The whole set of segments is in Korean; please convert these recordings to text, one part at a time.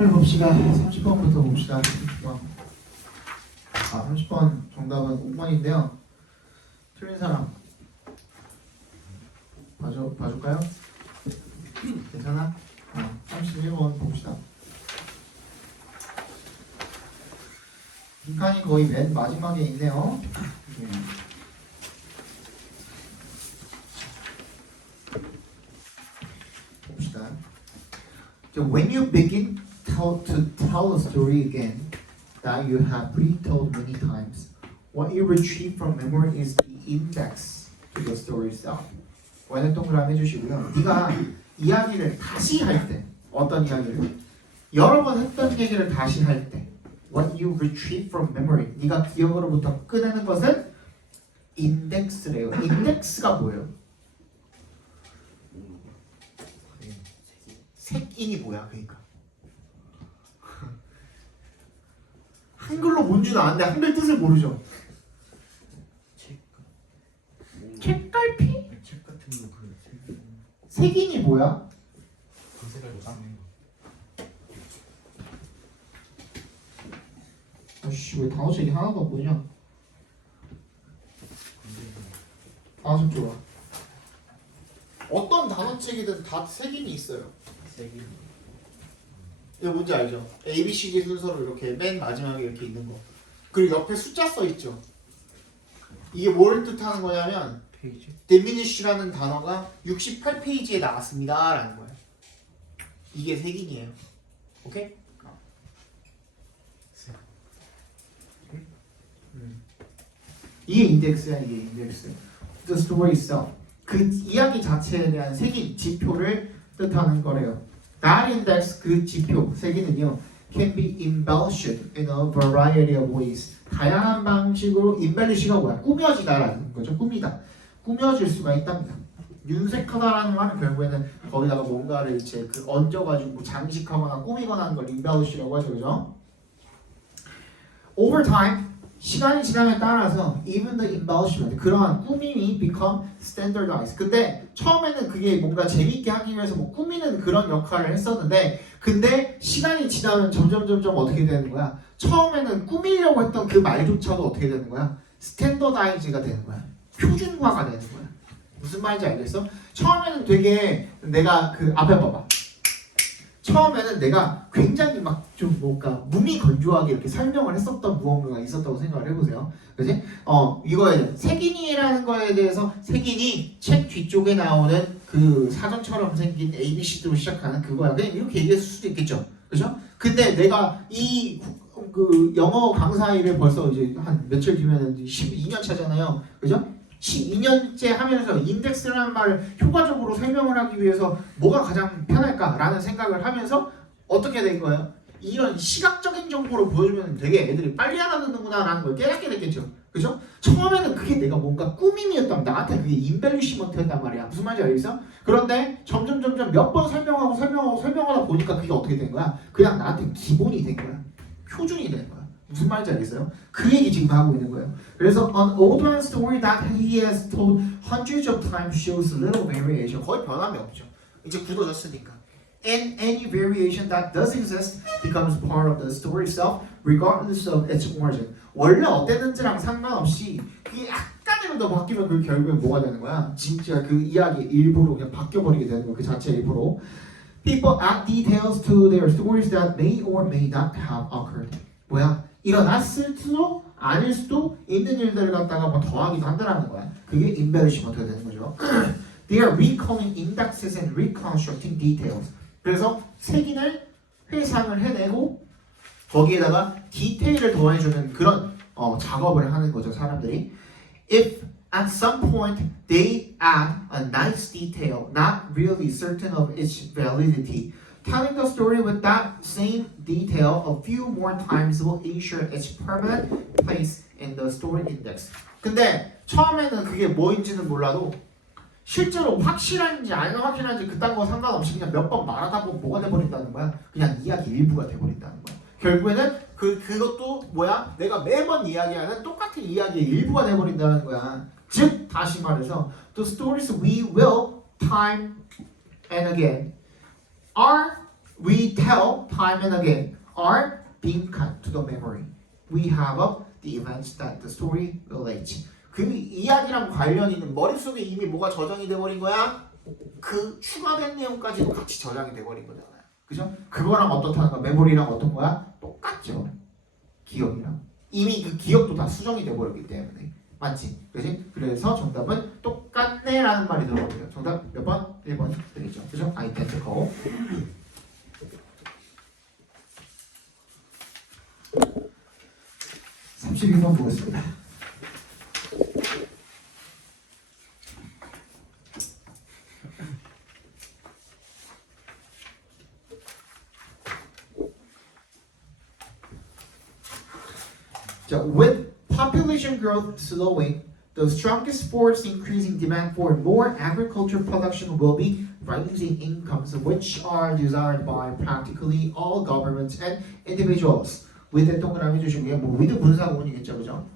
30번을 봅시다. 30번부터 봅시다. 30번 정답은 5번인데요. 틀린 사람 봐줄까요? 괜찮아? 31번 봅시다. 빈칸이 거의 맨 마지막에 있네요. 봅시다. So when you begin to tell a story again that you have retold many times, what you retrieve from memory is the index to the story itself. 원의 동그라미 해주시고요. 네가 이야기를 다시 할 때, 어떤 이야기를 여러 번 했던 얘기를 다시 할 때, what you retrieve from memory, 네가 기억으로부터 꺼내는 것은 인덱스래요. 인덱스가 뭐예요? 색인이 뭐야? 그러니까 한글로 뭔지는 아는데 한글 뜻을 모르죠. 책갈피? 책 같은 거 색인이 뭐야? 색깔 못 쓰는 아씨 왜 단어책이 하나도 안 보이냐? 단어책 좋아. 어떤 단어책이든 다 색인이 있어요. 색이 이거 뭔지 알죠? A, B, C, D 순서로 이렇게 맨 마지막에 이렇게 있는 거. 그리고 옆에 숫자 써 있죠. 이게 뭘 뜻하는 거냐면 페이지 diminish라는 단어가 68페이지에 나왔습니다 라는 거예요. 이게 색인이에요. 오케이? 이게 인덱스야. 이게 인덱스. The story itself. 그 이야기 자체에 대한 색인, 지표를 뜻하는 거래요. That index, 그 지표, 색인은요, can be embellished in a variety of ways. 다양한 방식으로 embellish가 뭐야? 꾸며지다라는 거죠. 꾸미다. 꾸며질 수가 있답니다. 윤색하다라는 말은 결국에는 거기다가 뭔가를 이제 그 얹어가지고 장식하거나 꾸미거나 하는 걸 embellish라고 하죠, 그죠? Over time, 시간이 지남에 따라서 even the embellishment, 그러한 꾸밈이 become standardized. 근데 처음에는 그게 뭔가 재밌게 하기 위해서 뭐 꾸미는 그런 역할을 했었는데, 근데 시간이 지나면 점점 어떻게 되는 거야? 처음에는 꾸미려고 했던 그 말조차도 어떻게 되는 거야? 스탠더다이즈가 되는 거야. 표준화가 되는 거야. 무슨 말인지 알겠어? 처음에는 되게 내가 그 앞에 봐봐. 처음에는 내가 굉장히 막 좀 뭔가 무미건조하게 이렇게 설명을 했었던 무언가가 있었다고 생각을 해보세요. 그지? 이거에 색인이라는 거에 대해서 색인이 책 뒤쪽에 나오는 그 사전처럼 생긴 ABC로 시작하는 그거야. 그냥 이렇게 얘기했을 수도 있겠죠. 그죠? 근데 내가 그 영어 강사 일을 벌써 이제 한 며칠 뒤면은 12년 차잖아요. 그죠? 12년째 하면서 인덱스라는 말을 효과적으로 설명을 하기 위해서 뭐가 가장 편할까라는 생각을 하면서 어떻게 된 거예요? 이런 시각적인 정보를 보여주면 되게 애들이 빨리 알아듣는구나라는 걸 깨닫게 됐겠죠. 그죠? 처음에는 그게 내가 뭔가 꾸밈이었다면 나한테 그게 인벨리시먼트였단 말이야. 무슨 말인지 알겠어? 그런데 점점 몇 번 설명하다 보니까 그게 어떻게 된 거야? 그냥 나한테 기본이 된 거야. 표준이 된 거야. 무슨 말인지 알겠어요? 그 얘기 지금 하고 있는 거예요. 그래서 an old man story that he has told hundreds of times shows little variation. 거의 변함이 없죠. 이제 굳어졌으니까. And any variation that does exist becomes part of the story itself, regardless of its origin. 원래 어땠는지랑 상관없이 그게 약간이라도 바뀌면 그 결국에 뭐가 되는 거야? 진짜 그 이야기의 일부로 그냥 바뀌어버리게 되는 거야. 그 자체 일부로. People add details to their stories that may or may not have occurred. 뭐야? 일어났을 수도 아닐 수도 있는 일들을 갖다가 뭐 더하기도 한다라는 거야. 그게 embellishment가 되는 거죠. They are recalling indexes and reconstructing details. 그래서 색인을 회상을 해내고 거기에다가 디테일을 더해주는 그런 작업을 하는 거죠, 사람들이. If at some point they add a nice detail, not really certain of its validity, telling the story with that same detail a few more times will ensure its permanent place in the story index. 근데 처음에는 그게 뭐인지는 몰라도 실제로 확실한지 안 확실한지 그딴 거 상관없이 그냥 몇 번 말하다 보면 뭐가 돼버린다는 거야? 그냥 이야기 일부가 돼버린다는 거야. 결국에는 그것도 뭐야? 내가 매번 이야기하는 똑같은 이야기의 일부가 돼버린다는 거야. 즉 다시 말해서 the stories we will time and again are We tell time and again are being cut to the memory. We have of the events that the story relates. 그 이야기랑 관련 있는 머릿속에 이미 뭐가 저장이 돼버린 거야? 그 추가된 내용까지도 같이 저장이 돼버린 거잖아요. 그죠? 그거랑 어떻다는 거야? 메모리랑 어떤 거야? 똑같죠. 기억이랑. 이미 그 기억도 다 수정이 돼버렸기 때문에. 맞지? 그지? 그래서 정답은 똑같네라는 말이 들어가고요. 정답 몇 번? 1번 되겠죠. 그죠? identical. 32번 보겠습니다. 자, with population growth slowing, the strongest force increasing demand for more agriculture production will be rising incomes, which are desired by practically all governments and individuals. with 동그라미 주시고요. 뭐 with 분사구문이겠죠, 그죠?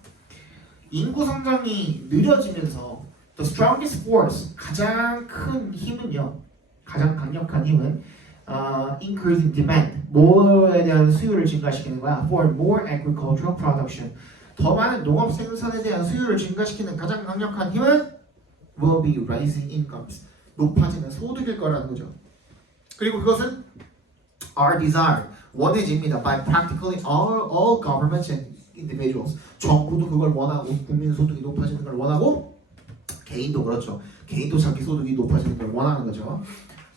인구 성장이 느려지면서 the strongest force 가장 큰 힘은요, 가장 강력한 힘은 increasing demand 뭐에 대한 수요를 증가시키는 거야. for more agricultural production 더 많은 농업 생산에 대한 수요를 증가시키는 가장 강력한 힘은 will be rising incomes 높아지는 소득일 거라는 거죠. 그리고 그것은 are desired 원해집니다. by practically all governments and individuals 정부도 그걸 원하고 국민 소득이 높아지는 걸 원하고 개인도 그렇죠. 개인도 자기 소득이 높아지는 걸 원하는 거죠.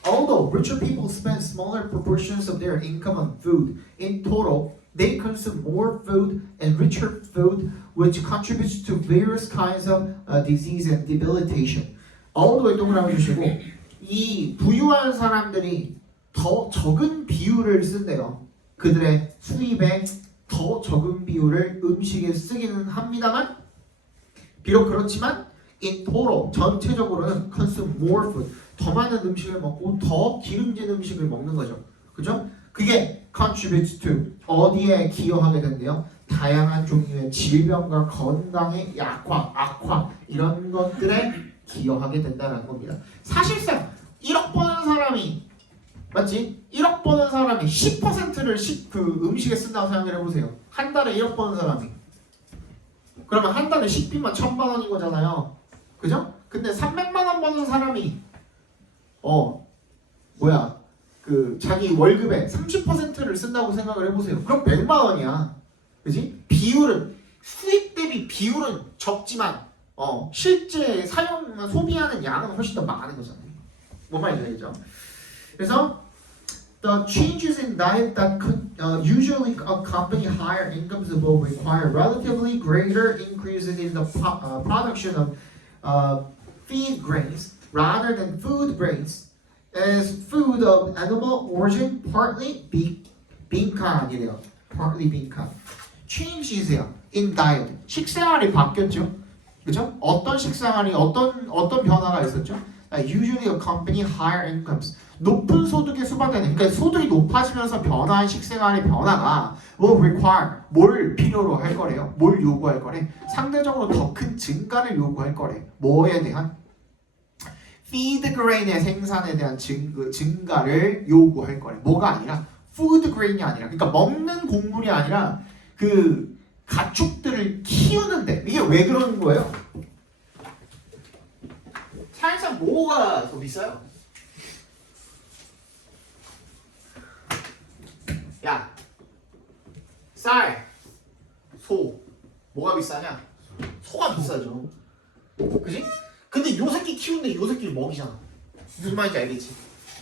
Although richer people spend smaller proportions of their income on food, in total they consume more food and richer food, which contributes to various kinds of disease and debilitation. Although 동그라미 주시고 이 부유한 사람들이 더 적은 비율을 쓴대요. 그들의 수입에 더 적은 비율을 음식에 쓰기는 합니다만 비록 그렇지만 in total 전체적으로는 consume more food 더 많은 음식을 먹고 더 기름진 음식을 먹는 거죠. 그죠? 그게 contributes to 어디에 기여하게 된대요? 다양한 종류의 질병과 건강의 약화, 악화 이런 것들에 기여하게 된다는 겁니다. 사실상 1억 버는 사람이 맞지? 1억 버는 사람이 10%를 그 음식에 쓴다고 생각을 해보세요. 한 달에 1억 버는 사람이 그러면 한 달에 식비만 1,000만 원인 거잖아요. 그죠? 근데 300만 원 버는 사람이 그 자기 월급의 30%를 쓴다고 생각을 해보세요. 그럼 100만 원이야. 그지? 비율은 수입 대비 비율은 적지만 실제 소비하는 양은 훨씬 더 많은 거잖아요. 뭔 말인지 알겠죠? 그래서 the changes in diet that usually accompany higher incomes will require relatively greater increases in the production of feed grains rather than food grains as food of animal origin partly 빈칸이래요. partly 빈칸. changes요 in diet. 식생활이 바뀌었죠. 그죠? 어떤 식생활이 어떤 변화가 있었죠? usually accompany higher incomes. 높은 소득에 수반되는 그러니까 소득이 높아지면서 변화한 식생활의 변화가 will require 뭘 필요로 할 거래요? 뭘 요구할 거래? 상대적으로 더 큰 증가를 요구할 거래. 뭐에 대한? feed grain의 생산에 대한 증가를 요구할 거래. 뭐가 아니라 food grain이 아니라 그러니까 먹는 곡물이 아니라 그 가축들을 키우는데 이게 왜 그러는 거예요? 사실상 뭐가 더 비싸요? 야, 쌀, 소, 뭐가 비싸냐? 소가 비싸죠. 그지? 근데 요 새끼 키우는데 요 새끼를 먹이잖아. 무슨 말인지 알겠지?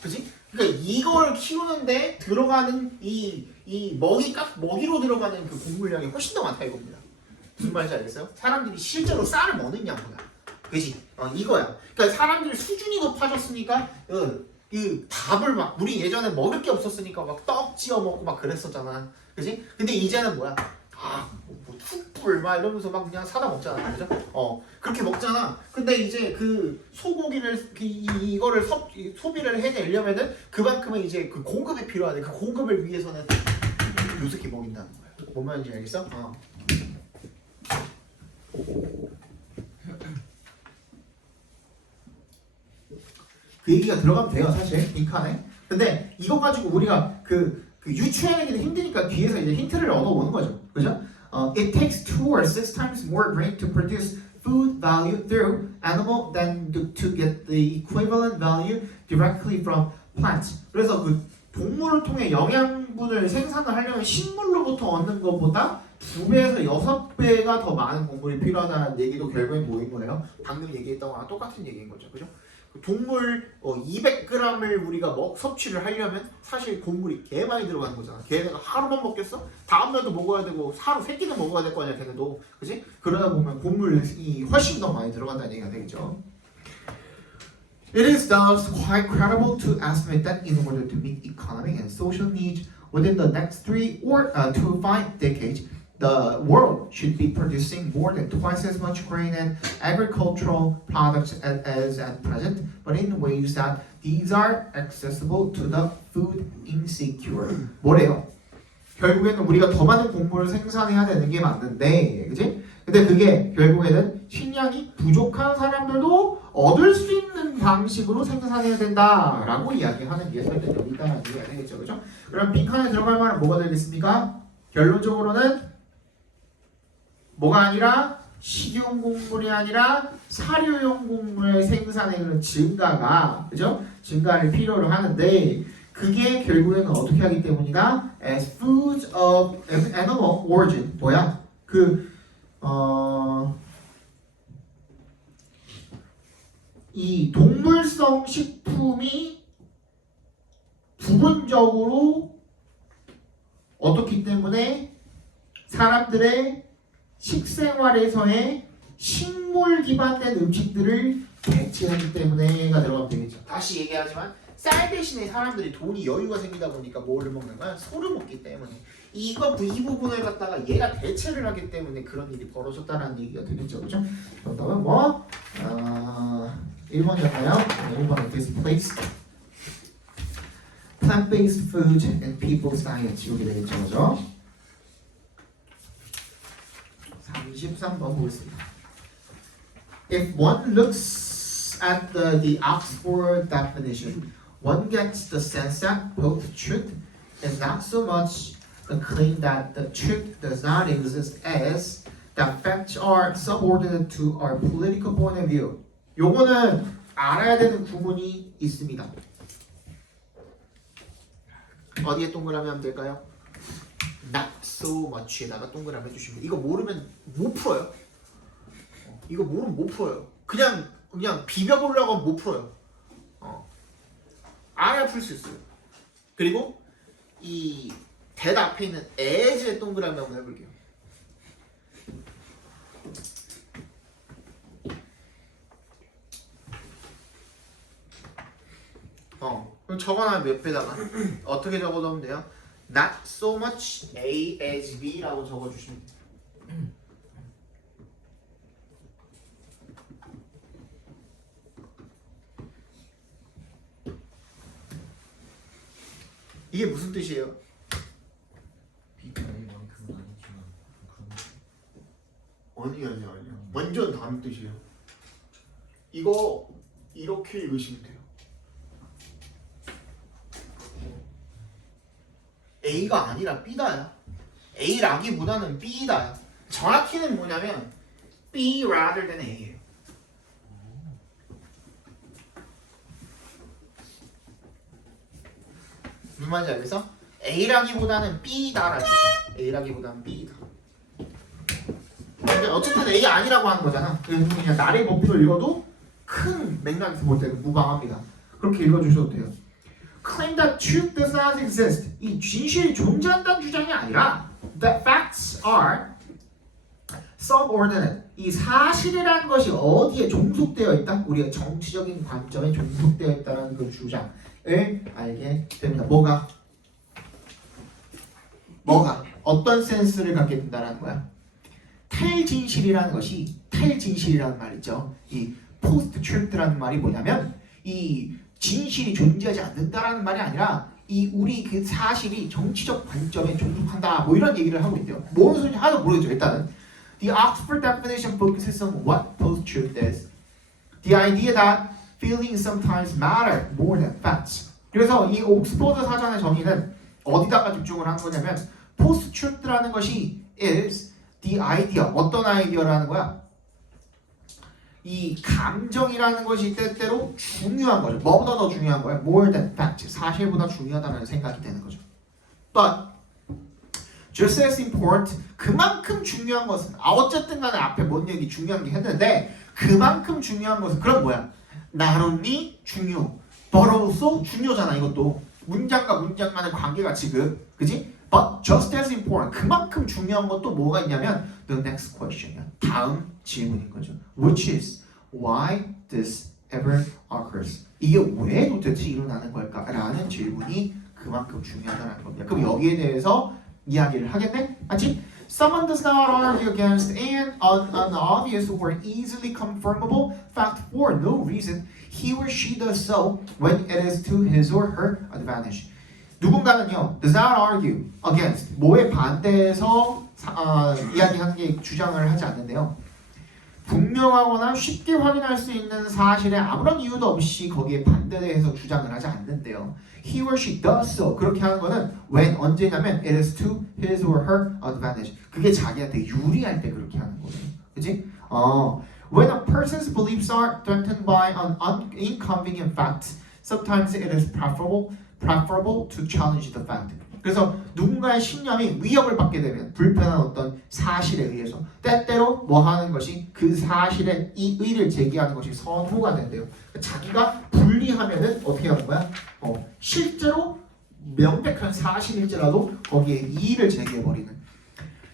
그지? 그러니까 이걸 키우는데 들어가는 이 먹이로 들어가는 그 곡물량이 훨씬 더 많다 이겁니다. 무슨 말인지 알겠어요? 사람들이 실제로 쌀을 먹는 양보다. 그지? 이거야. 그러니까 사람들이 수준이 높아졌으니까 그 밥을 막 우리 예전에 먹을 게 없었으니까 막 떡 지어 먹고 막 그랬었잖아. 그지? 근데 이제는 뭐야? 뭐 툭불 막 이러면서 막 그냥 사다 먹잖아. 그죠? 그렇게 먹잖아. 근데 이제 그 소고기를 이거를 소비를 해내려면은 그만큼은 이제 그 공급이 필요하대. 그 공급을 위해서는 요 새끼 먹인다는 거야. 뭔 말인지 알겠어? 그 얘기가 들어가면 돼요, 사실 빈칸에. 근데 이거 가지고 우리가 그 유추해내기도 힘드니까 뒤에서 이제 힌트를 얻어오는 거죠. 그죠? It takes 2 or 6 times more grain to produce food value through animal than to get the equivalent value directly from plants. 그래서 그 동물을 통해 영양분을 생산을 하려면 식물로부터 얻는 것보다 2배에서 6배가 더 많은 곡물이 필요하다는 얘기도 결국엔 뭐인 거예요? 방금 얘기했던 거랑 똑같은 얘기인 거죠. 그죠? 동물 200g을 우리가 섭취를 하려면 사실 곡물이 개 많이 들어가는 거잖아. 걔네가 하루만 먹겠어? 다음날도 먹어야 되고 하루 3끼는 먹어야 될 거 아니야 걔네도. 그지? 그러다 보면 곡물이 훨씬 더 많이 들어간다는 얘기가 되겠죠. It is thus quite credible to estimate that in order to meet economic and social needs within the next 3 or to 5 decades, the world should be producing more than twice as much grain and agricultural products as at present, but in ways that these are accessible to the food insecure. 뭐래요? 결국에는 우리가 더 많은 곡물을 생산해야 되는 게 맞는데, 그지? 근데 그게 결국에는 식량이 부족한 사람들도 얻을 수 있는 방식으로 생산해야 된다라고 이야기하는 게 설득력이 있다는 얘기가 되겠죠, 그죠? 그럼 빈칸에 들어갈 말은 뭐가 되겠습니까? 결론적으로는 뭐가 아니라 식용 곡물이 아니라 사료용 곡물의 생산의 그런 증가가, 그죠? 증가를 필요로 하는데 그게 결국에는 어떻게 하기 때문이다? As foods of animal origin, 뭐야? 이 동물성 식품이 부분적으로 어떻기 때문에 사람들의 식생활에서의 식물 기반된 음식들을 대체하기 때문에가 들어가면 되겠죠. 다시 얘기하지만 쌀 대신에 사람들이 돈이 여유가 생기다 보니까 뭐를 먹는 거야? 소를 먹기 때문에 이 부분을 갖다가 얘가 대체를 하기 때문에 그런 일이 벌어졌다는 얘기가 되겠죠, 그렇죠? 그렇다면 뭐 1번이었나요? 1번은 displaced plant-based food and people's diets 이렇게 되겠죠, 그죠? 33번 보겠습니다. If one looks at the Oxford definition, one gets the sense that both truth and not so much the claim that the truth does not exist as that facts are subordinate to our political point of view. 요거는 알아야 되는 구문이 있습니다. 어디에 동그라미 하면 될까요? Not so much에다가 동그라미 해주시면 이거 모르면 못 풀어요. 이거 모르면 못 풀어요. 그냥 비벼보려고 하면 못 풀어요. 알아야 풀 수 있어요. 그리고 이 대답 앞에 있는 as의 동그라미 한번 해볼게요. 그럼 적어놔 몇 배다가 어떻게 적어놓으면 돼요? Not so much A as B라고 적어주시면 돼요. 이게 무슨 뜻이에요? B만큼은 아니지만 아니요. 완전 다른 뜻이에요. 이거 이렇게 읽으시면 돼요. A가 아니라 B다야. A라기보다는 B다야. 정확히는 뭐냐면 B rather than A예요. 무슨 말인지 알겠어? A라기보다는 B다라는 뜻이야. A라기보다는 B다. 근데 어쨌든 A가 아니라고 하는 거잖아. 그래서 그냥 나의 법칙을 읽어도 큰 맥락에서 볼 때는 무방합니다. 그렇게 읽어주셔도 돼요. Claim that truth does not exist. 이 진실이 존재한다는 주장이 아니라 that facts are subordinate. 이 사실이라는 것이 어디에 종속되어 있다? 우리가 정치적인 관점에 종속되어 있다는 그 주장을 알게 됩니다. 뭐가? 어떤 센스를 갖게 된다는 거야? 탈진실이라는 것이 탈진실이라는 말 있죠. 이 post truth라는 말이 뭐냐면 이 진실이 존재하지 않는다라는 말이 아니라 이 우리 그 사실이 정치적 관점에 종속한다 뭐 이런 얘기를 하고 있대요. 뭔 소리인지 하나도 모르겠죠. 일단은 The Oxford definition focuses on what post-truth is. The idea that feelings sometimes matter more than facts. 그래서 이 옥스퍼드 사전의 정의는 어디다가 집중을 한 거냐면 post-truth라는 것이 is the idea. 어떤 아이디어라는 거야? 이 감정이라는 것이 때때로 중요한 거죠. 뭐보다 더 중요한 거야? More than fact. 사실보다 중요하다는 생각이 되는 거죠. But just as important, 그만큼 중요한 것은 어쨌든 간에 앞에 뭔 얘기 중요한 게 했는데 그만큼 중요한 것은 그럼 뭐야? Not only 중요, but also 중요잖아. 이것도 문장과 문장 간의 관계가 지금 그지? But just as important, 그만큼 중요한 것도 뭐가 있냐면 the next question이야. 다음 질문인 거죠. Which is why this ever occurs? 이게 왜 도대체 일어나는 걸까? 라는 질문이 그만큼 중요하다는 겁니다. 그럼 여기에 대해서 이야기를 하겠네? 맞지? Someone does not argue against an obvious or easily confirmable fact for no reason. He or she does so when it is to his or her advantage. 누군가는요, does not argue against 뭐에 반대해서 이야기하는 게 주장을 하지 않는데요. 분명하거나 쉽게 확인할 수 있는 사실에 아무런 이유도 없이 거기에 반대해서 주장을 하지 않는데요. He or she does so. 그렇게 하는 거는 when 언제냐면 it is to his or her advantage. 그게 자기한테 유리할 때 그렇게 하는 거예요. 그치? When a person's beliefs are threatened by an inconvenient fact, sometimes it is preferable to challenge the fact. 그래서 누군가의 신념이 위협을 받게 되면 불편한 어떤 사실에 의해서 때때로 뭐 하는 것이 그 사실에 이의를 제기하는 것이 선호가 된대요. 자기가 불리하면은 어떻게 하는 거야? 실제로 명백한 사실일지라도 거기에 이의를 제기해버리는.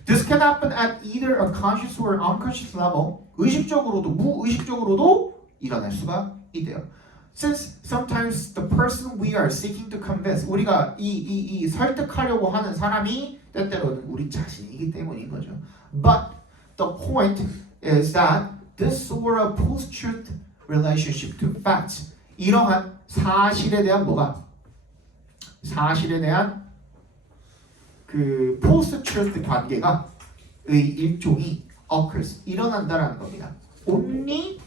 This can happen at either a conscious or unconscious level. 의식적으로도 무의식적으로도 일어날 수가 있대요. Since sometimes the person we are seeking to convince, 우리가 이 설득하려고 하는 사람이 때때로는 우리 자신이기 때문인 거죠. But the point is that this sort of post-truth relationship to facts, 이러한 사실에 대한 뭐가? 사실에 대한 그 post-truth 관계가 의 일종이 occurs, 일어난다라는 겁니다. Only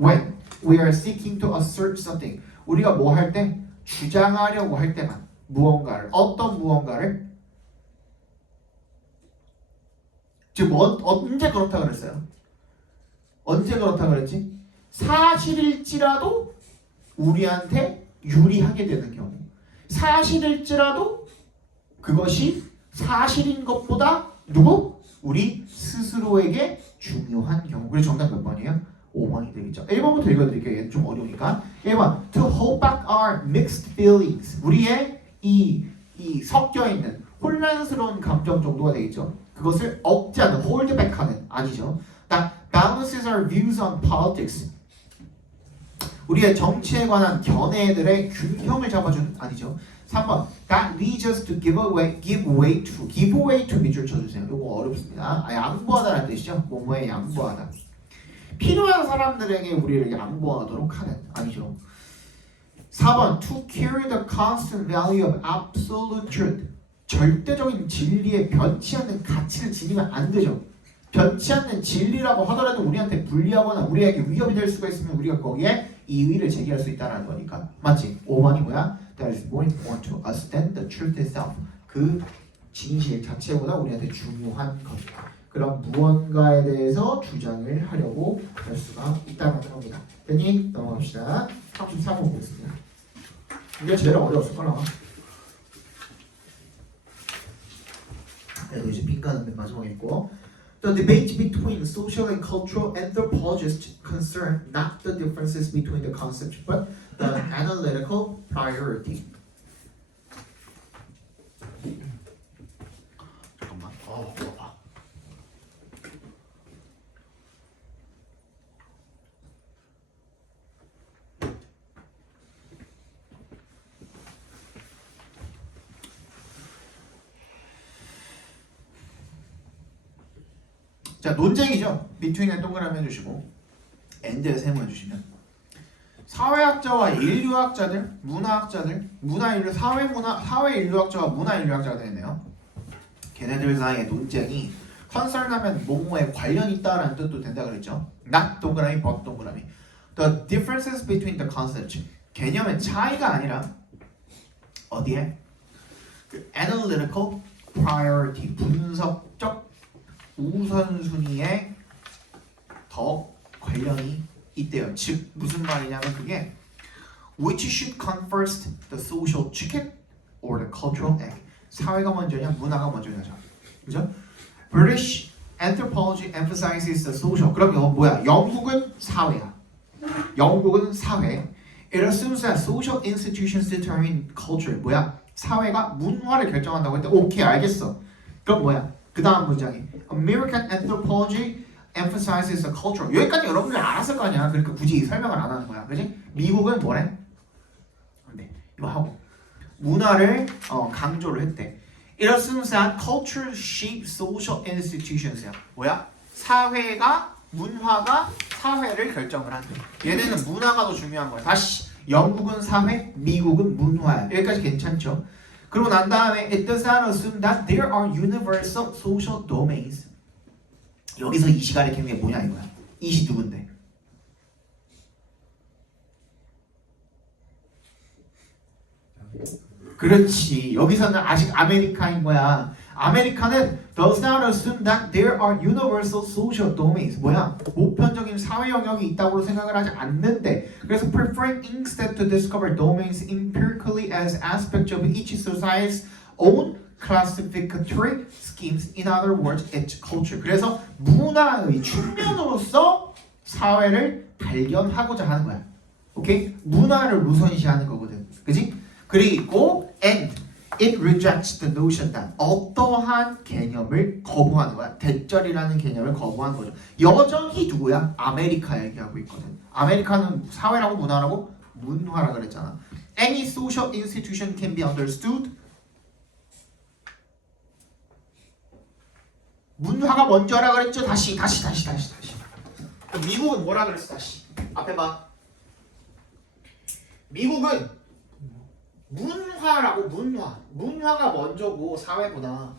when we are seeking to assert something. 우리가 뭐 할 때? 주장하려고 할 때만 무언가를, 어떤 무언가를 지금 언제 그렇다 그랬어요? 언제 그렇다 그랬지? 사실일지라도 우리한테 유리하게 되는 경우. 사실일지라도 그것이 사실인 것보다 누구? 우리 스스로에게 중요한 경우. 그래서 정답 몇 번이에요? 5번이 되겠죠. 1번부터 읽어드릴게요. 얘는 좀 어려우니까. 1번 To hold back our mixed feelings. 우리의 이 섞여있는 혼란스러운 감정 정도가 되겠죠. 그것을 억제하는, hold back하는 아니죠. That balances our views on politics. 우리의 정치에 관한 견해들의 균형을 잡아주는 아니죠. 3번 That leads us to give way to 밑줄 쳐주세요. 이거 어렵습니다. 양보하다라는 뜻이죠. 뭐뭐에 양보하다. 필요한 사람들에게 우리를 양보하도록 하는 아니죠. 4번 To carry the constant value of absolute truth. 절대적인 진리의 변치 않는 가치를 지니면 안 되죠. 변치 않는 진리라고 하더라도 우리한테 불리하거나 우리에게 위협이 될 수가 있으면 우리가 거기에 이의를 제기할 수 있다는 거니까. 맞지? 5번이 뭐야? That is more important to us than the truth itself. 그 진실 자체보다 우리한테 중요한 것. 그런 무언가에 대해서 주장을 하려고 할 수가 있다는 겁니다. 됐니? 넘어갑시다. 33번 보겠습니다. 이게 제일 어려웠을 거라. 그래도 이제 빈칸은 마지막에 있고. The debate between social and cultural anthropologists concern not the differences between the concepts, but the analytical priority. 잠깐만. 봐봐. 자, 논쟁이죠. between에 동그라미 해주시고 and에 세모 해주시면 사회학자와 인류학자들, 문화학자들, 사회인류학자와 문화인류학자가 되겠네요. 걔네들 사이의 논쟁이 concern하면 뭐뭐에 관련이 있다라는 뜻도 된다 그랬죠. not 동그라미, but 동그라미. The differences between the concepts. 개념의 차이가 아니라 어디에? 그 analytical priority 분석적 우선순위에 더 관련이 있대요. 즉 무슨 말이냐면 그게 which should come first, the social chicken or the cultural egg? 사회가 먼저냐, 문화가 먼저냐죠. 그죠? British anthropology emphasizes the social. 그럼 이건 뭐야? 영국은 사회야. 영국은 사회. It assumes that social institutions determine culture. 뭐야? 사회가 문화를 결정한다고 했대. 오케이, 알겠어. 그럼 뭐야? 그 다음 문장이 American anthropology emphasizes the culture. 여기까지 여러분들 알았을 거 아니야. 그러니까 굳이 설명을 안 하는 거야. 그지? 미국은 뭐래? 네, 이거 하고 문화를 강조를 했대. It assumes that culture shapes social institutions야. 뭐야? 사회가 문화가 사회를 결정을 한대. 얘네는 문화가 더 중요한 거야. 다시 영국은 사회, 미국은 문화야. 여기까지 괜찮죠? 그리고 난 다음에 it does not assume that there are universal social domains. 여기서 이시 가리키는 게 뭐냐 이거야. 이시 누군데? 그렇지. 여기서는 아직 아메리카인 거야. 아메리카는 does not assume that there are universal social domains. 뭐야? 보편적인 사회 영역이 있다고 생각을 하지 않는데, 그래서 preferring instead to discover domains empirically as aspects of each society's own classificatory schemes. In other words, its culture. 그래서 문화의 측면으로서 사회를 발견하고자 하는 거야. 오케이? 문화를 우선시하는 거거든. 그지? 그리고 and it rejects the notion that 어떠한 개념을 거부하는 거야. 대절이라는 개념을 거부하는 거죠. 여전히 누구야? 아메리카 얘기하고 있거든. 아메리카는 사회라고 문화라고? 문화라 그랬잖아. Any social institution can be understood. 문화가 먼저라 그랬죠. 다시. 미국은 뭐라 그랬어? 다시 앞에 봐. 미국은 문화라고. 문화가 먼저고 사회보다.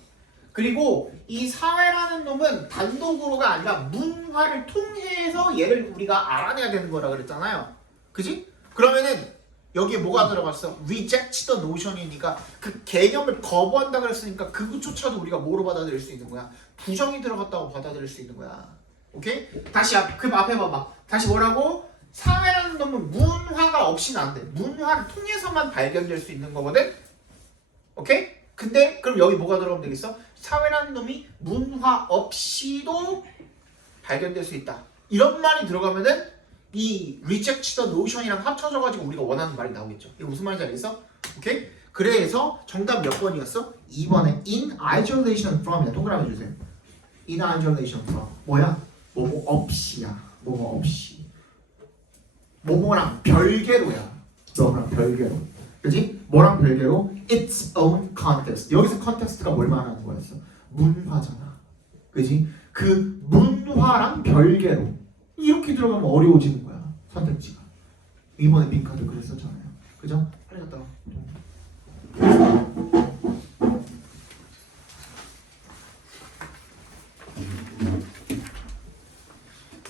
그리고 이 사회라는 놈은 단독으로가 아니라 문화를 통해서 얘를 우리가 알아내야 되는 거라 그랬잖아요. 그지? 그러면은 여기에 뭐가 들어갔어? reject the notion이니까 그 개념을 거부한다 그랬으니까 그것조차도 우리가 뭐로 받아들일 수 있는 거야? 부정이 들어갔다고 받아들일 수 있는 거야. 오케이? 다시 그 앞에 봐봐. 다시 뭐라고? 사회라는 놈은 문화가 없이는 안 돼. 문화를 통해서만 발견될 수 있는 거거든. 오케이? 근데 그럼 여기 뭐가 들어가면 되겠어? 사회라는 놈이 문화 없이도 발견될 수 있다. 이런 말이 들어가면은 이 reject the notion이랑 합쳐져가지고 우리가 원하는 말이 나오겠죠. 이게 무슨 말인지 알겠어? 오케이? 그래서 정답 몇 번이었어? 2번에 in isolation from이야. 동그라미 주세요. in isolation from. 뭐야? 뭐뭐 없이야. 뭐뭐 없이. 뭐뭐랑 별개로야. 뭐랑 별개로. 그지? 뭐랑 별개로? its own context. 여기서 context가 뭘 말하는 거였어? 문화잖아. 그지? 그 문화랑 별개로. 이렇게 들어가면 어려워지는 거야. 선택지가. 이번에 빈카드 그랬었잖아요. 그죠? 빨리 갔다 와.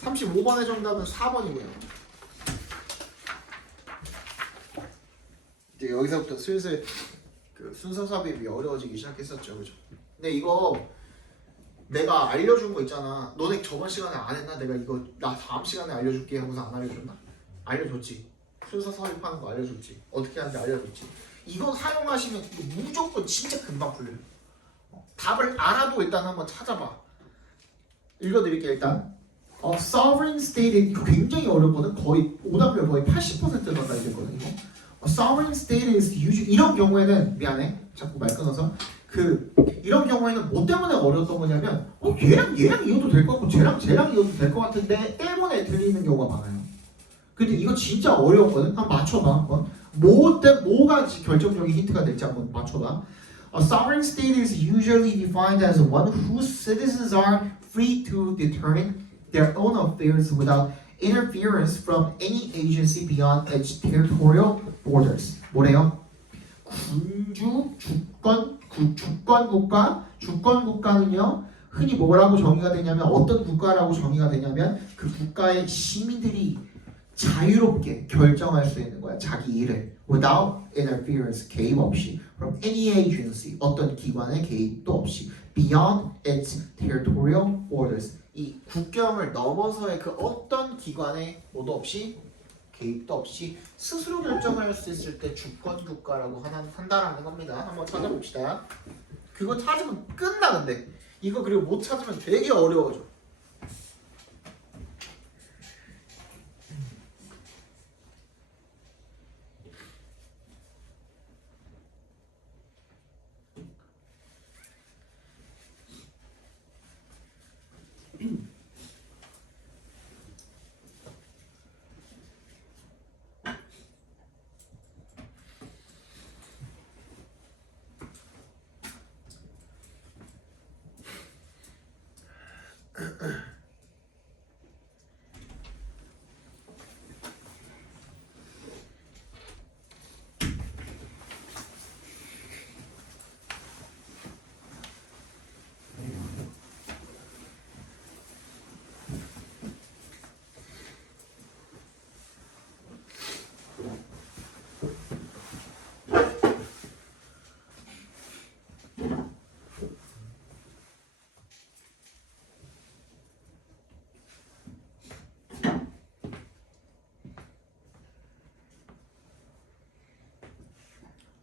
35번의 정답은 4번이고요. 이제 여기서부터 슬슬 그 순서 삽입이 어려워지기 시작했었죠. 그죠? 근데 이거 내가 알려준 거 있잖아. 너네 저번 시간에 안 했나? 내가 이거 나 다음 시간에 알려줄게 하고서 안 알려줬나? 알려줬지. 순서 삽입하는 거 알려줬지. 어떻게 하는지 알려줬지. 이거 사용하시면 이거 무조건 진짜 금방 풀려요. 답을 알아도 일단 한번 찾아봐. 읽어드릴게요. 일단 sovereign state 이거 굉장히 어렵거든. 거의 오답률 거의 80% 가까이 되거든요. sovereign state is usually 이런 경우에는 미안해. 자꾸 말 끊어서 이런 경우에는 뭐 때문에 어려웠던 거냐면 얘랑 이어도 될 것 같고 쟤랑 이어도 될 것 같은데 때문에 들리는 경우가 많아요. 근데 이거 진짜 어려웠거든. 한번 맞춰봐 한번. 뭐가 결정적인 힌트가 될지 한번 맞춰봐. A sovereign state is usually defined as one whose citizens are free to determine their own affairs without interference from any agency beyond its territorial borders. 뭐래요? 군주, 주권 국가는요 흔히 뭐라고 정의가 되냐면 어떤 국가라고 정의가 되냐면 그 국가의 시민들이 자유롭게 결정할 수 있는 거야. 자기 일을 without interference 개입 없이 from any agency 어떤 기관의 개입도 없이 beyond its territorial borders 이 국경을 넘어서의 그 어떤 기관의 뭐도 없이 개입도 없이 스스로 결정할 수 있을 때 주권 국가라고 한다라는 겁니다. 한번 찾아봅시다. 그거 찾으면 끝나. 근데 이거 그리고 못 찾으면 되게 어려워져.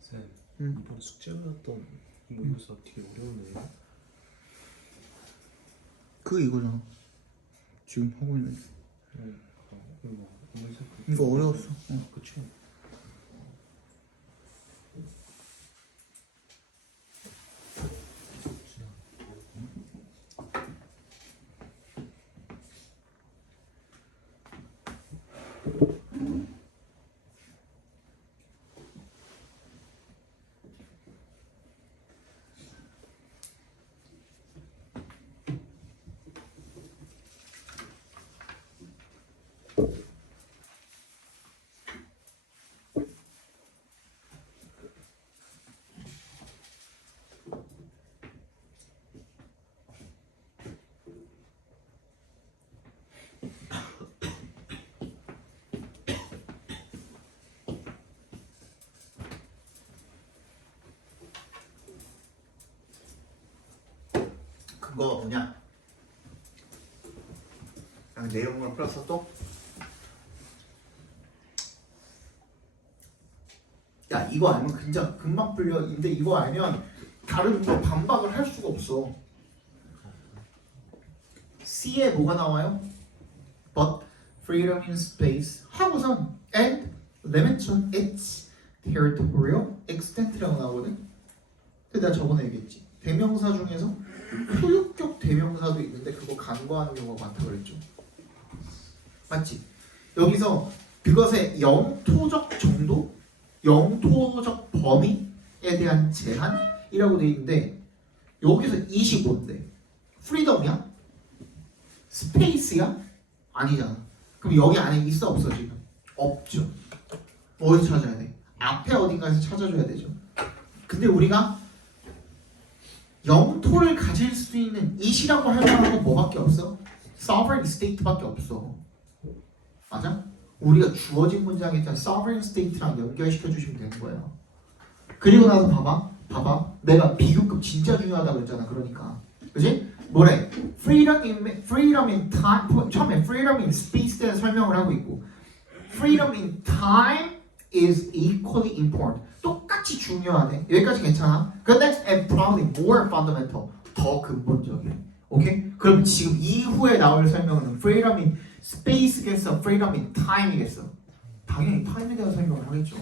쌤, 이번 숙제였던 모의고사 되게 어려우네요. 그 이거잖아. 지금 하고 있는. 이거 어려웠어. 그쵸? 그거 뭐냐? 내용을 풀어서 또? 야 이거 알면 진짜 금방 풀려. 근데 이거 알면 다른 거 반박을 할 수가 없어. C에 뭐가 나와요? But freedom in space 하고선 and limits on its territorial extent라고 나오거든. 근데 내가 저번에 얘기했지. 대명사 중에서 소유격 대명사도 있는데 그거 간과하는 경우가 많다고 그랬죠. 맞지? 여기서 그것의 영토적 정도, 영토적 범위에 대한 제한이라고 되어 있는데 여기서 이시 뭔데? 프리덤이야? 스페이스야? 아니잖아. 그럼 여기 안에 있어 없어 지금? 없죠. 어디 찾아야 돼? 앞에 어딘가에서 찾아줘야 되죠. 근데 우리가 영토를 가질 수 있는 이시라고 할 만한 건 뭐밖에 없어? sovereign state밖에 없어. 맞아? 우리가 주어진 문장에 있던 sovereign state랑 연결시켜 주시면 되는 거예요. 그리고 나서 봐봐. 내가 비교급 진짜 중요하다고 그랬잖아. 그러니까, 그지? 뭐래? freedom in time. 처음에 freedom in space에 대한 설명을 하고 있고, freedom in time is equally important. 똑같이 중요하네. 여기까지 괜찮아? 근데 and probably more fundamental. 더 근본적이야. 오케이? 그럼 지금 이후에 나올 설명은 freedom in space겠어? freedom in time이겠어? 당연히 time에 대한 설명을 하겠죠.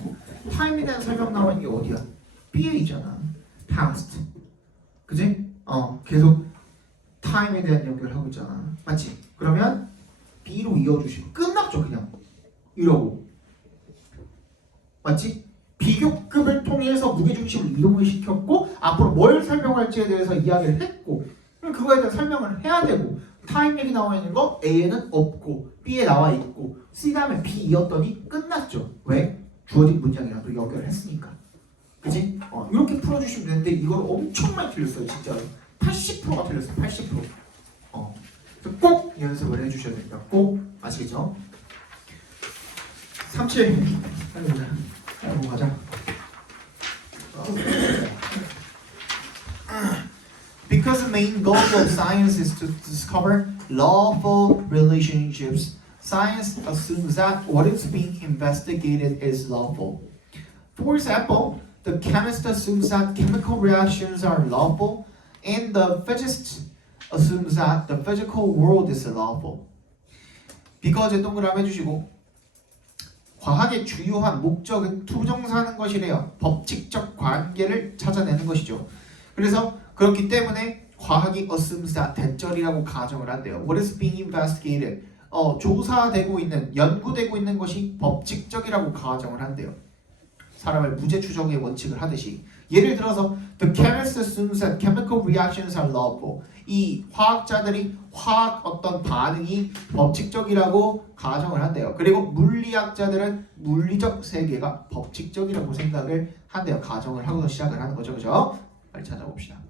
time에 대한 설명 나오는 게 어디야? B에 있잖아. past. 그지? 계속 time에 대한 연결을 하고 있잖아. 맞지? 그러면 B로 이어주시고 끝났죠 그냥. 이러고. 맞지? 비교급을 통해서 무게중심을 이동을 시켰고 앞으로 뭘 설명할지에 대해서 이야기를 했고 그럼 그거에 대한 설명을 해야 되고 타임 얘기 나와 있는 거 A에는 없고 B에 나와 있고 C 다음에 B이었더니 끝났죠. 왜? 주어진 문장이라도 연결을 했으니까. 그치? 이렇게 풀어주시면 되는데 이걸 엄청 많이 틀렸어요. 진짜로 80%가 틀렸어요. 80%. 그래서 꼭 연습을 해주셔야 됩니다. 꼭 아시겠죠? 37 빨리 보자. 넘어가자. Because the main goal of science is to discover lawful relationships, science assumes that what is being investigated is lawful. For example, the chemist assumes that chemical reactions are lawful, and the physicist assumes that the physical world is lawful. Because 동그라미 해주시고 과학의 주요한 목적은 투정사하는 것이래요. 법칙적 관계를 찾아내는 것이죠. 그래서 그렇기 때문에 과학이 assumes that 대절이라고 가정을 한대요. What is being investigated? 조사되고 있는, 연구되고 있는 것이 법칙적이라고 가정을 한대요. 사람을 무죄 추정의 원칙을 하듯이. 예를 들어서 the chemist assumes that chemical reactions are lawful. 이 화학자들이 화학 어떤 반응이 법칙적이라고 가정을 한대요. 그리고 물리학자들은 물리적 세계가 법칙적이라고 생각을 한대요. 가정을 하고서 시작을 하는 거죠. 그죠? 빨리 찾아봅시다.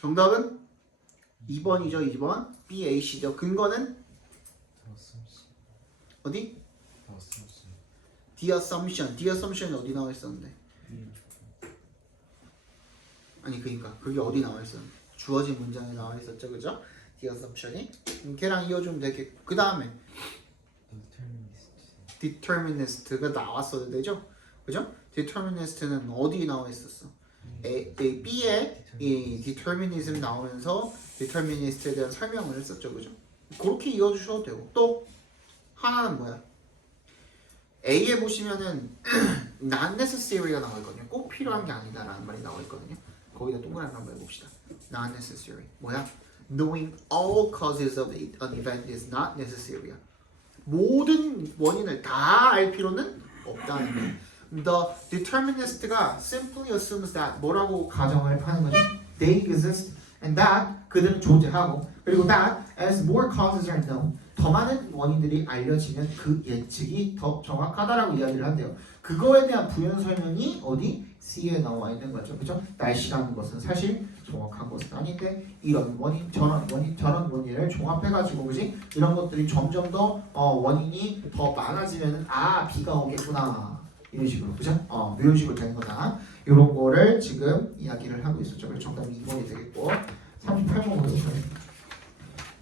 정답은 2번이죠. 2번 B, A, C죠. 근거는 어디? The assumption. The assumption이 어디 나와 있었는데? 아니 그러니까 그게 어디 나와 있었는데? 주어진 문장에 나와 있었죠. 그죠? The assumption이 걔랑 이어주면 되겠고 그 다음에 determinist가 나왔어도 되죠? 그죠? determinist는 어디 나와 있었어? B에 이 determinism 나오면서 determinist에 대한 설명을 했었죠. 그죠? 그렇게 이어주셔도 되고 또 하나는 뭐야? A에 보시면은 not necessary가 나와 있거든요. 꼭 필요한 게 아니다라는 말이 나와 있거든요. 거기다 동그라미 한번 해봅시다. Not necessary. 뭐야? Knowing all causes of an event is not necessary. 모든 원인을 다 알 필요는 없다는 거예요. The determinist가 simply assumes that 뭐라고 가정을 하는 거죠? They exist and that 그들은 존재하고 그리고 that as more causes are known 더 많은 원인들이 알려지면 그 예측이 더 정확하다라고 이야기를 한대요. 그거에 대한 부연 설명이 어디? C에 나와 있는 거죠. 그죠? 날씨라는 것은 사실 정확한 것은 아닌데 이런 원인, 저런 원인, 저런 원인을 종합해가지고 그지? 이런 것들이 점점 더 원인이 더 많아지면은 비가 오겠구나. 이런 식으로 그죠? 이런 식으로 되는 거다. 이런 거를 지금 이야기를 하고 있었죠. 그래서 정답이 2번이 되겠고 38번 보세요.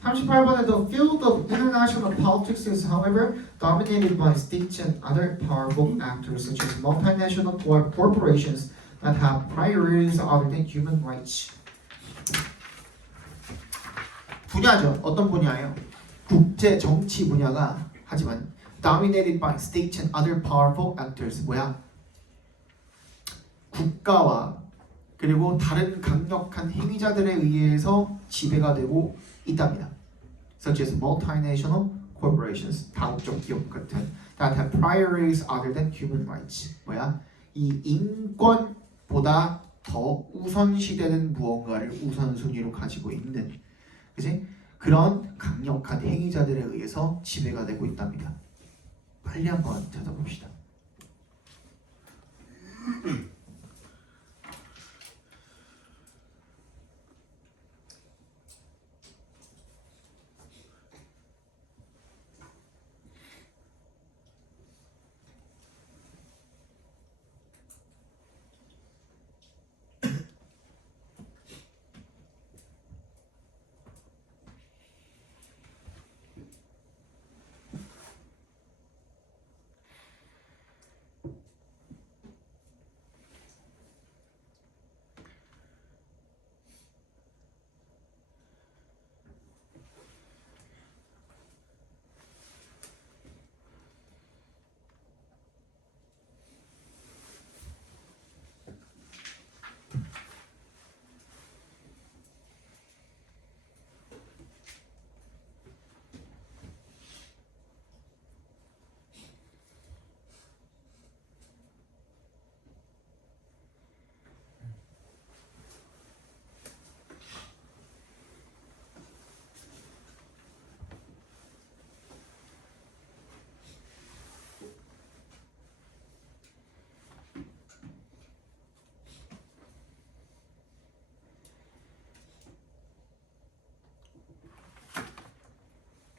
38번에 the field of international politics is however dominated by states and other powerful actors such as multinational corporations that have priorities other than human rights. 분야죠. 어떤 분야예요? 국제 정치 분야가 하지만 dominated by states and other powerful actors 뭐야? 국가와 그리고 다른 강력한 행위자들에 의해서 지배가 되고 있답니다. Such as multinational corporations, 다국적 기업 같은 that have priorities other than human rights. 뭐야? 이 인권보다 더 우선시되는 무언가를 우선순위로 가지고 있는, 그지? 그런 강력한 행위자들에 의해서 지배가 되고 있답니다. 빨리 한번 찾아봅시다.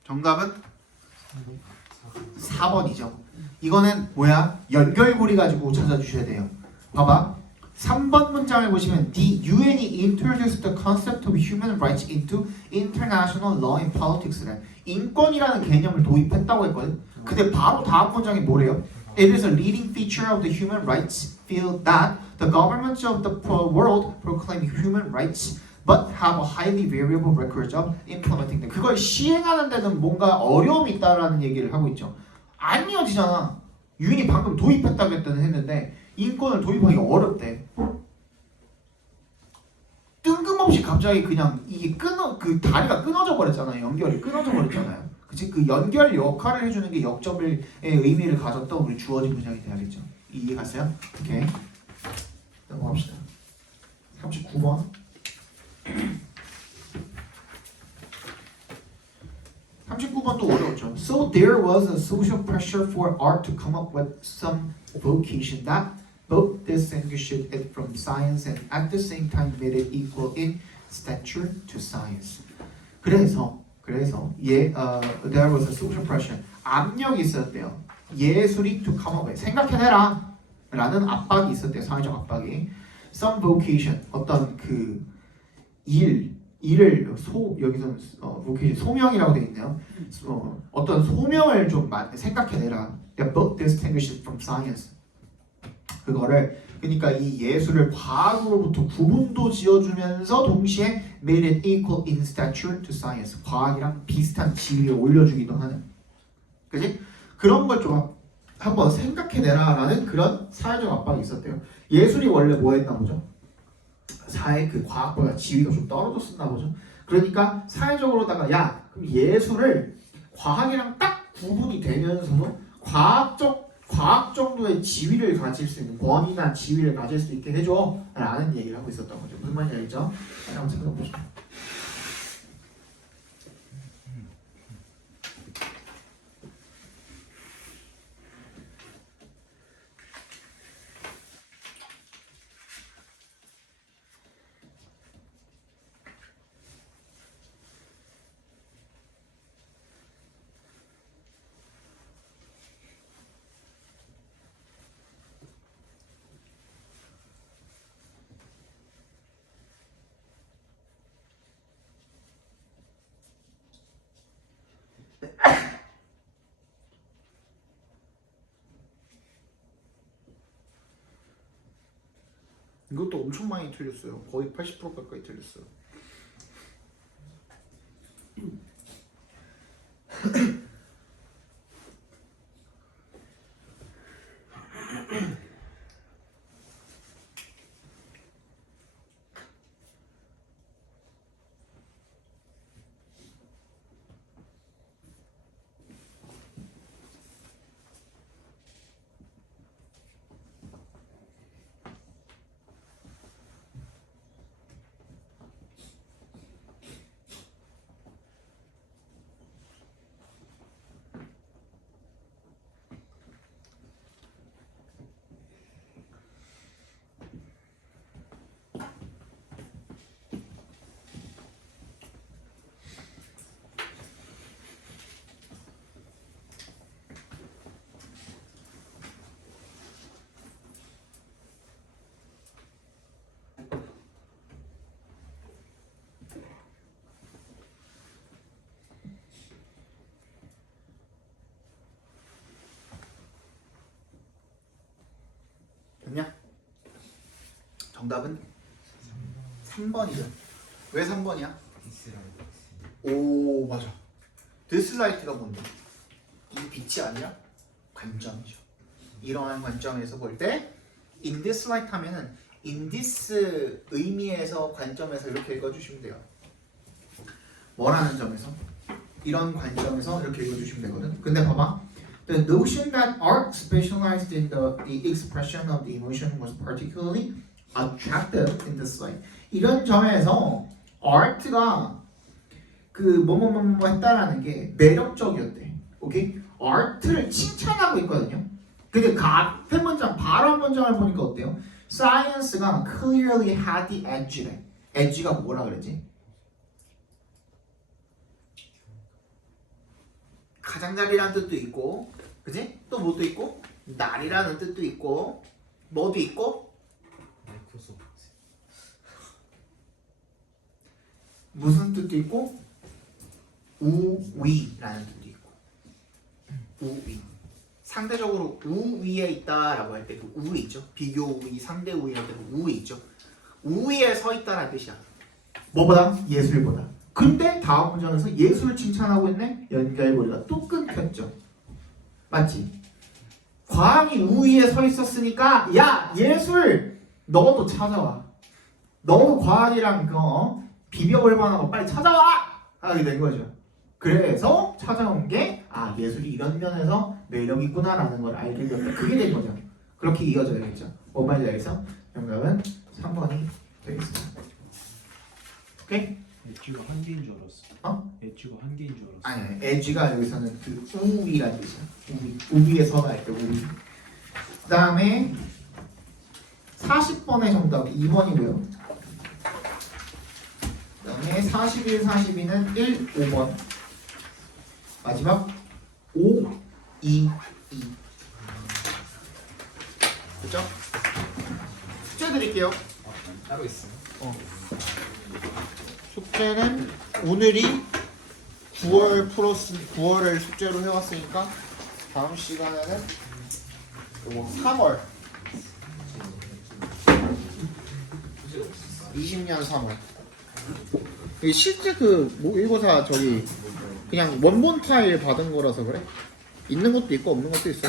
정답은 4번이죠. 이거는 뭐야? 연결고리 가지고 찾아주셔야 돼요. 봐봐. 3번 문장을 보시면 The UN이 introduced the concept of human rights into international law and politics래. 인권이라는 개념을 도입했다고 했거든. 근데 바로 다음 문장이 뭐래요? It is a leading feature of the human rights field that the governments of the world proclaim human rights but have a highly variable record of implementing them. 그걸 시행하는 데는 뭔가 어려움이 있다라는 얘기를 하고 있죠. 안 이어지잖아. 유인이 방금 도입했다고 했는데 인권을 도입하기가 어렵대. 뜬금없이 갑자기 그냥 이게 그 다리가 끊어져 버렸잖아요. 연결이 끊어져 버렸잖아요. 그치? 그 연결 역할을 해주는 게 역점의 의미를 가졌던 우리 주어진 문장이 돼야겠죠. 이해 갔어요? 오케이. 넘어갑시다. 39번. 39번도 어려웠죠. So there was a social pressure for art to come up with some vocation that both distinguished it from science and at the same time made it equal in stature to science. 그래서 there was a social pressure. 압력이 있었대요. 예술이 to come up with 생각해내라 라는 압박이 있었대요. 사회적 압박이. Some vocation 어떤 그 일을 여기서는 vocation 소명이라고 되어 있네요. 어떤 소명을 좀 생각해내라. Both distinguished from science. 그거를 그러니까 이 예술을 과학으로부터 구분도 지어주면서 동시에 made it equal in stature to science. 과학이랑 비슷한 지위에 올려주기도 하는. 그지? 그런 걸 좀 한번 생각해내라라는 그런 사회적 압박이 있었대요. 예술이 원래 뭐 했나 보죠? 사회 그 과학보다 지위가 좀 떨어졌었나 보죠. 그러니까 사회적으로다가 야 그럼 예술을 과학이랑 딱 구분이 되면서도 과학 정도의 지위를 가질 수 있는 권위나 지위를 가질 수 있게 해줘 라는 얘기를 하고 있었던 거죠. 무슨 말인지 알죠? 한번 생각해보시죠. 이것도 엄청 많이 틀렸어요. 거의 80% 가까이 틀렸어요. 됐냐? 정답은 3번이죠. 왜 3번이야? 오 맞아. 디스라이트가 뭔데? 이 빛이 아니라 관점이죠. 이러한 관점에서 볼 때 in this light 하면은 in this 의미에서 관점에서 이렇게 읽어주시면 돼요. 뭐라는 점에서? 이런 관점에서 이렇게 읽어주시면 되거든. 근데 봐봐. The notion that art specialized in the expression of the emotion was particularly attractive in this light. 이런 점에서 art가 그 뭐뭐뭐뭐 했다라는 게 매력적이었대. 오케이? art를 칭찬하고 있거든요. 근데 그 앞에 문장 바로 한 문장을 보니까 어때요? Science가 clearly had the edge래. edge가 뭐라 그러지? 가장자리라는 뜻도 있고, 그지? 또 뭐도 있고, 날이라는 뜻도 있고, 뭐도 있고, 무슨 뜻도 있고, 우위라는 뜻도 있고, 우위. 상대적으로 우위에 있다라고 할 때 그 우위 있죠. 비교 우위, 상대 우위 할 때 그 우위 있죠. 우위에 서 있다라는 뜻이야. 뭐보다? 예술보다. 근데 다음 문장에서 예술을 칭찬하고 있네. 연결고리가 또 끊겼죠. 맞지? 과학이 우위에 서 있었으니까 야 예술 너도 찾아와. 너도 과학이랑 비벼볼 만한 거 빨리 찾아와 하게 된 거죠. 그래서 찾아온 게 예술이 이런 면에서 매력 있구나라는 걸 알게 되었다. 그게 된 거죠. 그렇게 이어져야겠죠. 뭔 말인지 알겠어? 정답은 3번이 되겠습니다. 오케이? 엣지가 한 개인 줄 알았어. 엣지가 한 개인 줄 알았어. 아니 엣지가 여기서는 그 우위라는 뜻이야. 우위에 서다 할 때 우위. 그 다음에 40번의 정답 2번이고요. 그 다음에 41, 42는 1, 5번. 마지막 5, 2, 2. 그죠? 숙제 드릴게요. 따로 있어. 숙제는 오늘이 9월을 숙제로 해왔으니까 다음 시간에는 3월 20년 3월 실제 그 모의고사 저기 그냥 원본 파일 받은 거라서 그래? 있는 것도 있고 없는 것도 있어.